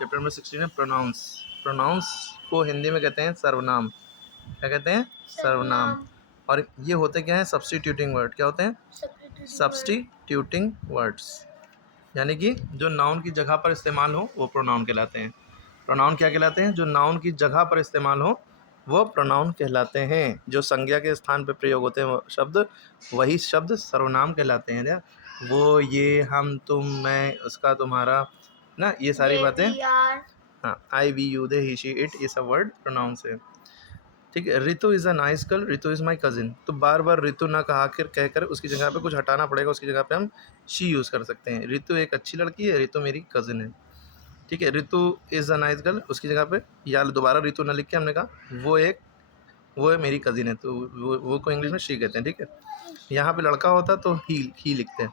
Chapter number 16 है pronounce. Pronounce को हिंदी में कहते हैं सर्वनाम। क्या कहते हैं? सर्वनाम। और ये होते क्या हैं? Substituting word. क्या होते हैं? सब्स्टिट्यूटिंग वर्ड्स, यानी कि जो नाउन की जगह पर इस्तेमाल हो वो प्रोनाउन कहलाते हैं। प्रोनाउन क्या कहलाते हैं? जो नाउन की जगह पर इस्तेमाल हो वो प्रोनाउन कहलाते हैं। जो संज्ञा के स्थान पर प्रयोग होते हैं वो शब्द, वही शब्द सर्वनाम कहलाते हैं। क्या? वो, ये, हम, तुम, मैं, उसका, तुम्हारा ना, ये सारी बातें। हाँ, I, we, you, they, he, she, it, ये सब वर्ड प्रोनाउंस है। ठीक है। Ritu is a nice girl, Ritu is my cousin. तो बार बार रितु ना कहा कर कहकर उसकी जगह पे कुछ हटाना पड़ेगा, उसकी जगह पे हम शी यूज़ कर सकते हैं। रितु एक अच्छी लड़की है, रितु मेरी कजिन है। ठीक है। Ritu is a nice girl, उसकी जगह पे या दोबारा रितु ना लिख के हमने कहा वो है मेरी कजिन है, तो वो को इंग्लिश में शी कहते हैं। ठीक है। यहाँ पे लड़का होता तो ही लिखते हैं।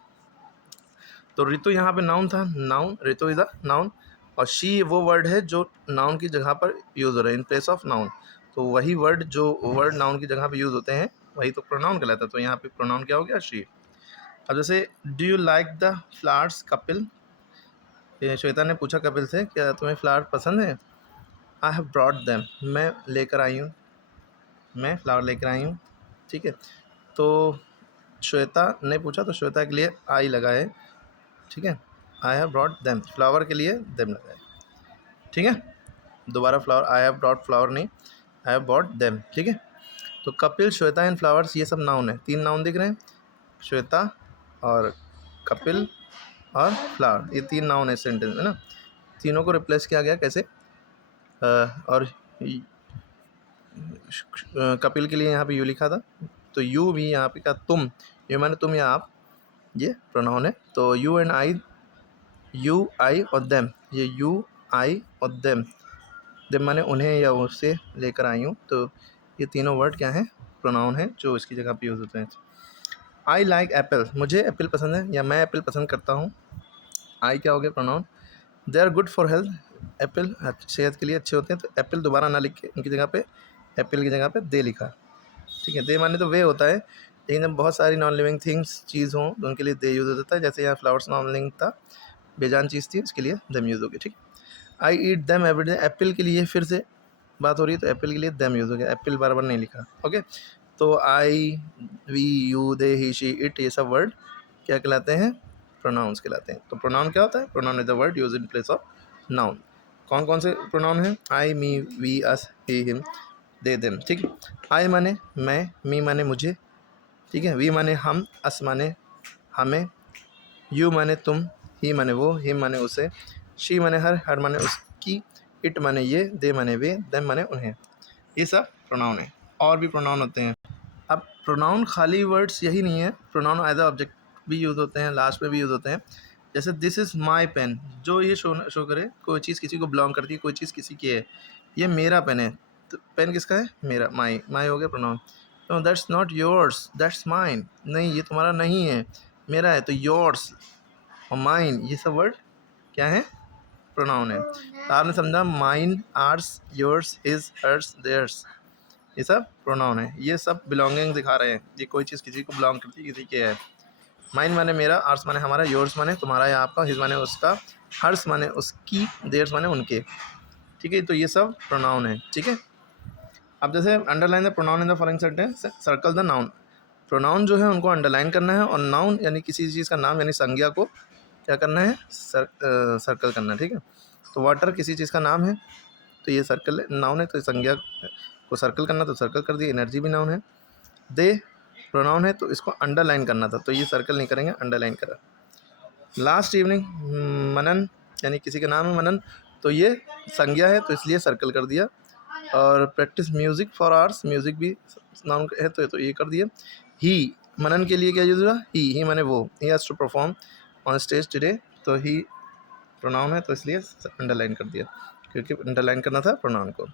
तो रितु यहाँ पे नाउन था, noun, Ritu is a noun, और शी वो वर्ड है जो नाउन की जगह पर यूज़ हो रहा है, इन प्लेस ऑफ नाउन। तो वही वर्ड जो वर्ड नाउन की जगह पे यूज़ होते हैं वही तो प्रोनाउन कहलाता है। तो यहाँ पे प्रोनाउन क्या हो गया? शी। अब जैसे do you like the flowers Kapil, Shweta ने पूछा कपिल से, क्या तुम्हें फ्लावर पसंद है? आई हैव ब्रॉट देम, मैं लेकर आई हूँ, मैं फ्लावर लेकर आई हूँ। ठीक है। तो श्वेता ने पूछा तो श्वेता के लिए आई लगा है। ठीक है। I have brought them, flower के लिए देम लगा है। ठीक है। दोबारा flower, I have brought flower नहीं, आई हैव ब्रॉट देम। ठीक है। तो कपिल, श्वेता एंड फ्लावर्स ये सब नाउन है। 3 नाउन दिख रहे हैं, श्वेता और कपिल और फ्लावर, ये 3 नाउन है सेंटेंस में ना। तीनों को रिप्लेस किया गया कैसे? और कपिल के लिए यहाँ पे यू लिखा था, तो यू भी यहाँ पे क्या? तुम, यू माने तुम या आप, ये प्रोनाउन है। तो यू एंड आई, यू, आई और देम, ये यू, आई और देम, देम माने उन्हें या उससे लेकर आई हूँ। तो ये तीनों वर्ड क्या हैं? प्रोनाउन है जो इसकी जगह पे यूज़ होते हैं। आई लाइक एप्पल, मुझे एप्पल पसंद है या मैं एप्पल पसंद करता हूँ। आई क्या हो गया? Pronoun. They are good for health, apple सेहत के लिए अच्छे होते हैं। तो एप्पल दोबारा ना लिख के उनकी जगह पे एप्पल की जगह पे दे लिखा। ठीक है। दे माने तो वे होता है, लेकिन जब बहुत सारी नॉन लिविंग थिंग्स चीज़ हों तो उनके लिए दे यूज़ होता है। जैसे यहाँ फ्लावर्स नॉन लिविंग था, बेजान चीज़ थी, उसके लिए देम यूज़ हो गया। ठीक। I eat them every day, apple के लिए फिर से बात हो रही है तो एप्पल के लिए देम यूज़ हो गया, एप्पल बार बार नहीं लिखा। ओके। तो I, we, you, they, he, she, it, ये सब वर्ड क्या कहलाते हैं? प्रोनाउंस कहलाते हैं। तो प्रोनाउन क्या होता है? Pronoun is the word use in place of noun. कौन कौन से प्रोनाउन हैं? I, me, we, us, he, him, they, them. ठीक है। आई माने मैं, मी माने मुझे, ठीक है, वी माने हम, अस माने हमें, यू माने तुम, ही माने वो, हिम माने उसे, शी माने हर माने उसकी, इट माने ये, दे माने वे, देम माने उन्हें। ये सब प्रोनाउन है। और भी प्रोनाउन होते हैं। अब प्रोनाउन खाली वर्ड्स यही नहीं है, प्रोनाउन एज अ ऑब्जेक्ट भी यूज़ होते हैं, लास्ट में भी यूज़ होते हैं। जैसे दिस इज़ माई पेन, जो ये शो करे, कोई चीज़ किसी को बिलोंग करती है, कोई चीज़ किसी की है। ये मेरा पेन है, तो पेन किसका है? मेरा, माई, माई हो गया pronoun. No that's not yours, that's mine, नहीं ये तुम्हारा नहीं है, मेरा है। तो योर्स और माइन ये सब वर्ड क्या है? प्रोनाउन है। तो आपने समझा, mine, ours, yours, his, hers, theirs, ये सब प्रोनाउन है। ये सब बिलोंगिंग दिखा रहे हैं, ये कोई चीज़ किसी को बिलोंग करती है, किसी के है। माइन माने मेरा, आर्स माने हमारा, योर्स माने तुम्हारा या आपका, हिज माने उसका, हर्स माने उसकी, देयर्स माने उनके। ठीक है। तो ये सब प्रोनाउन है। ठीक है। अब जैसे underline the pronoun in the following sentence, circle the noun. Pronoun जो है उनको अंडरलाइन करना है, और नाउन यानी किसी चीज़ का नाम यानी संज्ञा को क्या करना है? सर्कल करना है। ठीक है। तो वाटर किसी चीज़ का नाम है, तो ये सर्कल नाउन है, तो संज्ञा को सर्कल करना, तो सर्कल कर दिया। एनर्जी भी नाउन है। दे प्रोनाउन है, तो इसको अंडरलाइन करना था, तो ये सर्कल नहीं करेंगे, अंडरलाइन करा। लास्ट इवनिंग, मनन यानी किसी का नाम है मनन, तो ये संज्ञा है, तो इसलिए सर्कल कर दिया। और practice music for hours, music भी नाउन है, तो ये कर दिया। ही, मनन के लिए क्या यूज़ हुआ? ही माने वो, he has to perform on stage today, तो ही प्रोनाउन है, तो इसलिए अंडरलाइन कर दिया, क्योंकि अंडरलाइन करना था प्रोनाउन को।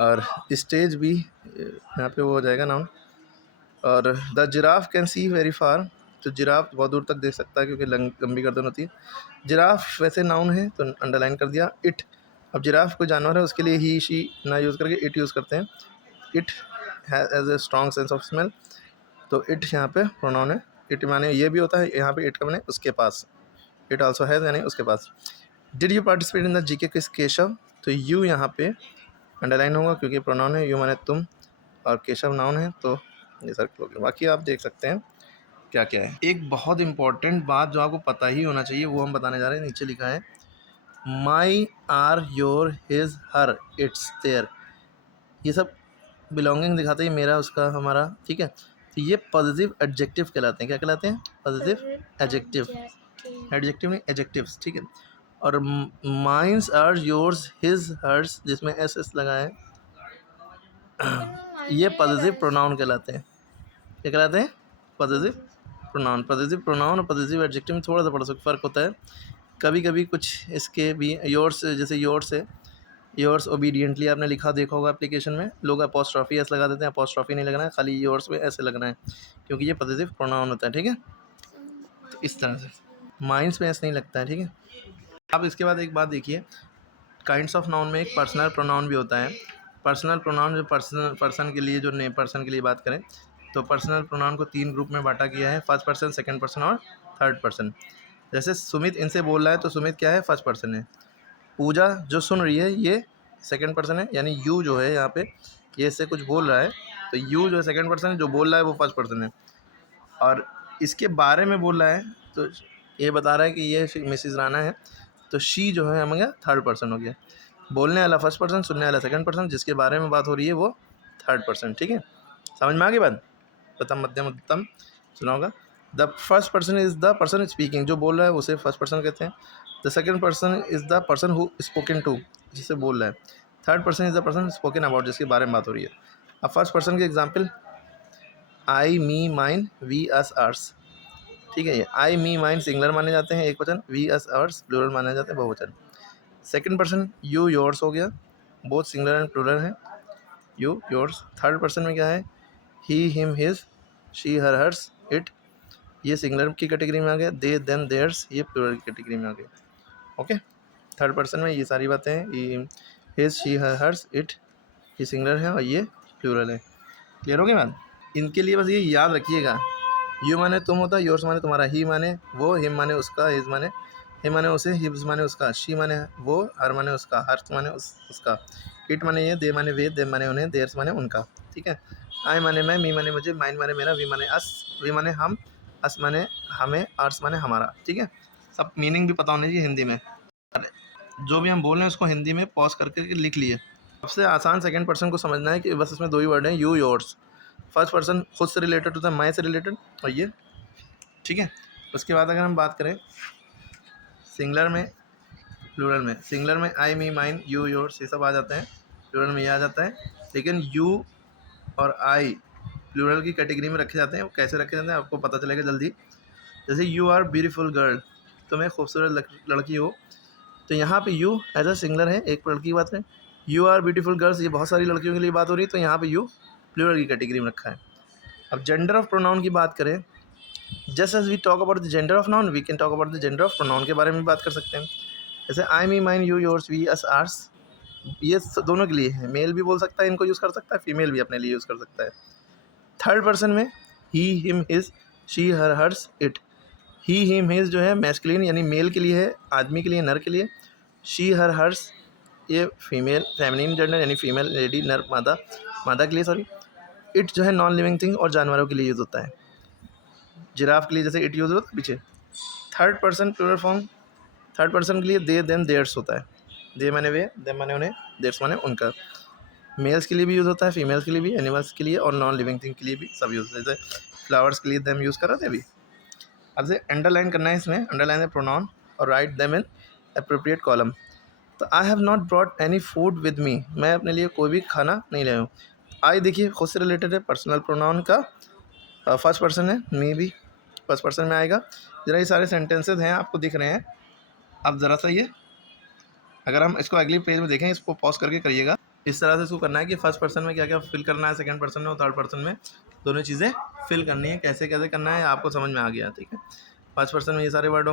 और स्टेज भी यहाँ पे वो हो जाएगा नाउन। और the giraffe can see very far, तो जिराफ बहुत दूर तक देख सकता है क्योंकि लंबी गर्दन होती है। जिराफ वैसे नाउन है, तो अंडरलाइन कर दिया। इट, अब जिराफ कोई जानवर है, उसके लिए ही, शी ना यूज़ करके इट यूज़ करते हैं। It has a strong sense of smell, तो इट यहाँ पे प्रोनाउन है। इट माने ये भी होता है, यहाँ पे इट का माने उसके पास, इट ऑल्सो हैज़ यानी उसके पास। Did you participate in the GK quiz Keshav, तो यू यहाँ पे अंडरलाइन होगा क्योंकि प्रोनाउन है, यू माने तुम और केशव नाउन है, तो ये सर्कल हो गया। बाकी आप देख सकते हैं क्या क्या है। एक बहुत इंपॉर्टेंट बात जो आपको पता ही होना चाहिए वो हम बताने जा रहे हैं। नीचे लिखा है my, our, your, his, her, its, their, ये सब बिलोंगिंग दिखाते हैं, मेरा, उसका, हमारा, ठीक है। तो ये पॉजिटिव एडजेक्टिव कहलाते हैं। क्या कहलाते हैं? पॉजिटिव एडजेक्टिव, एडजेक्टिव नहीं एडजेक्टिव्स, ठीक है। और mines, our, yours, his, hers, जिसमें एस एस लगा है, ये पॉजिटिव प्रोनाउन कहलाते हैं। क्या कहलाते हैं? Positive pronoun. पॉजिटिव प्रोनाउन और पॉजिटिव एडजेक्टिव में थोड़ा सा बड़ा सा फ़र्क होता है। कभी कभी कुछ इसके भी योर्स, जैसे योर्स है, योर्स ओबीडियंटली आपने लिखा देखा होगा एप्लीकेशन में, लोग अपॉस्ट्रॉफी एस लगा देते हैं। अपॉस्ट्रॉफी नहीं लगना है, खाली योर्स में ऐसे लगना है क्योंकि ये पॉजिटिव प्रोनाउन होता है, ठीक है। तो इस तरह से माइंड्स में ऐसे नहीं लगता है, ठीक है। अब इसके बाद एक बात देखिए, काइंड्स ऑफ नाउन में एक पर्सनल प्रोनाउन भी होता है। पर्सनल प्रोनाउन जो पर्सन के लिए, जो नेम पर्सन के लिए बात करें तो पर्सनल प्रोनाउन को 3 ग्रुप में बांटा गया है, फर्स्ट पर्सन, सेकंड पर्सन और थर्ड पर्सन। जैसे सुमित इनसे बोल रहा है तो सुमित क्या है? फर्स्ट पर्सन है। पूजा जो सुन रही है ये सेकंड पर्सन है, यानी यू जो है यहाँ पे ये इससे कुछ बोल रहा है तो यू जो है सेकंड पर्सन है, जो बोल रहा है वो फर्स्ट पर्सन है। और इसके बारे में बोल रहा है तो ये बता रहा है कि ये मिसिस राणा है, तो शी जो है हमारा थर्ड पर्सन हो गया। बोलने वाला फर्स्ट पर्सन, सुनने वाला सेकंड पर्सन, जिसके बारे में बात हो रही है वो थर्ड पर्सन, ठीक है। समझ में आ गई बात? प्रथम, मध्यम, उत्तम सुना होगा। The first person is the person speaking, जो बोल रहा है उसे फर्स्ट पर्सन कहते हैं। The second person is the person who spoken to, जिसे बोल रहा है। Third person is the person spoken about, जिसके बारे में बात हो रही है। अब फर्स्ट पर्सन के example I, me, mine, we, us, ours, ठीक है। ये आई, मी, माइन सिंगुलर माने जाते हैं, एक वचन। वी, अस, आर्स प्लूरल माने जाते हैं, बहुवचन। सेकंड पर्सन यू, योर्स हो गया, बोथ सिंगुलर एंड प्लूरल है, यू, योर्स। थर्ड पर्सन में क्या है? He, him, his, she, her, hers, it, ये सिंगुलर की कैटेगरी में आ गया। दे, देम, देयर्स, ये प्लूरल की कैटेगरी में आ गया, ओके। थर्ड पर्सन में ये सारी बातें हैं, his, she, her, hers, it, ये सिंगुलर है और ये प्लूरल है। क्लियर हो गई बात? इनके लिए बस ये याद रखिएगा, यू माने तुम होता है, योर्स माने तुम्हारा, ही माने वो, हिम माने उसका, हिज माने हिम माने उसे, हिब्स माने उसका, शी माने वो, हर माने उसका, हर्स माने उसका, इट माने ये, दे माने वे, देम माने उन्हें, देयर्स माने उनका, ठीक है। आई माने मैं, मी माने मुझे, माइन माने मेरा, वी माने अस, वी माने हम, अस माने हमें, आर्स माने हमारा, ठीक है। सब मीनिंग भी पता होनी चाहिए हिंदी में। जो भी हम बोल रहे हैं उसको हिंदी में पॉज करके लिख लिए। सबसे आसान सेकंड पर्सन को समझना है कि बस इसमें 2 ही वर्ड हैं, यू, योर्स। फर्स्ट पर्सन खुद से रिलेटेड होता है, मैं से रिलेटेड, और ये, ठीक है। उसके बाद अगर हम बात करें सिंगुलर में, प्लूरल में, सिंगुलर में आई, मी, माइन, यू, योर्स ये सब आ जाते हैं, प्लूरल में ये आ जाता है। लेकिन यू और आई प्लूरल की कैटेगरी में रखे जाते हैं। वो कैसे रखे जाते हैं आपको पता चलेगा जल्दी। जैसे यू आर ब्यूटीफुल गर्ल, तुम एक खूबसूरत लड़की हो, तो यहाँ पे यू एज अ सिंगुलर है, एक लड़की की बात करें। यू आर ब्यूटीफुल गर्ल्स, ये बहुत सारी लड़कियों के लिए बात हो रही है, तो यहाँ पे यू प्लूरल की कैटेगरी में रखा है। अब जेंडर ऑफ प्रोनाउन की बात करें, just as we talk about the gender of noun we can talk about the gender of pronoun के बारे में बात कर सकते हैं। जैसे I, me, mine, you, yours, we, us, ours, ये दोनों के लिए है। मेल भी बोल सकता है, इनको यूज़ कर सकता है, फीमेल भी अपने लिए यूज़ कर सकता है। थर्ड पर्सन में he, him, his, she, her, hers, it. He, him, his जो है मैस्कुलिन यानी मेल के लिए है, आदमी के लिए, नर के लिए। शी, हर, हर्स ये फीमेल, फेमिनिन जेंडर यानी फीमेल, लेडी, नर, मादा, मादा के लिए, सॉरी। इट जो है नॉन लिविंग थिंग और जानवरों के लिए यूज़ होता है। जिराफ के लिए जैसे इट यूज़ होता है पीछे। Third person plural form, third person के लिए दे, देम, देयर्स होता है। दे माने वे, देम माने उन्हें, देयर्स माने उनका। मेल्स के लिए भी यूज़ होता है, फीमेल्स के लिए भी, एनिमल्स के लिए और नॉन लिविंग थिंग के लिए भी सब यूज़ होता है। जैसे फ्लावर्स के लिए देम यूज़ कर रहे थे अभी। अब से अंडरलाइन करना है, इसमें अंडरलाइन है प्रोनाउन और write them in appropriate column. तो I have not brought any food with me, मैं अपने लिए कोई भी खाना नहीं लाया हूँ। आई देखिए खुद से रिलेटेड है, पर्सनल प्रोनाउन का फर्स्ट पर्सन है, मी भी फर्स्ट पर्सन में आएगा। ज़रा ये सारे सेंटेंसेस हैं आपको दिख रहे हैं। अब ज़रा सा ये अगर हम इसको अगली पेज में देखें, इसको पॉज करके करिएगा। इस तरह से इसको करना है कि फर्स्ट पर्सन में क्या क्या फिल करना है, सेकंड पर्सन में और थर्ड पर्सन में दोनों चीज़ें फिल करनी है। कैसे कैसे करना है आपको समझ में आ गया, ठीक है। फर्स्ट पर्सन में ये सारे वर्ड होंगे।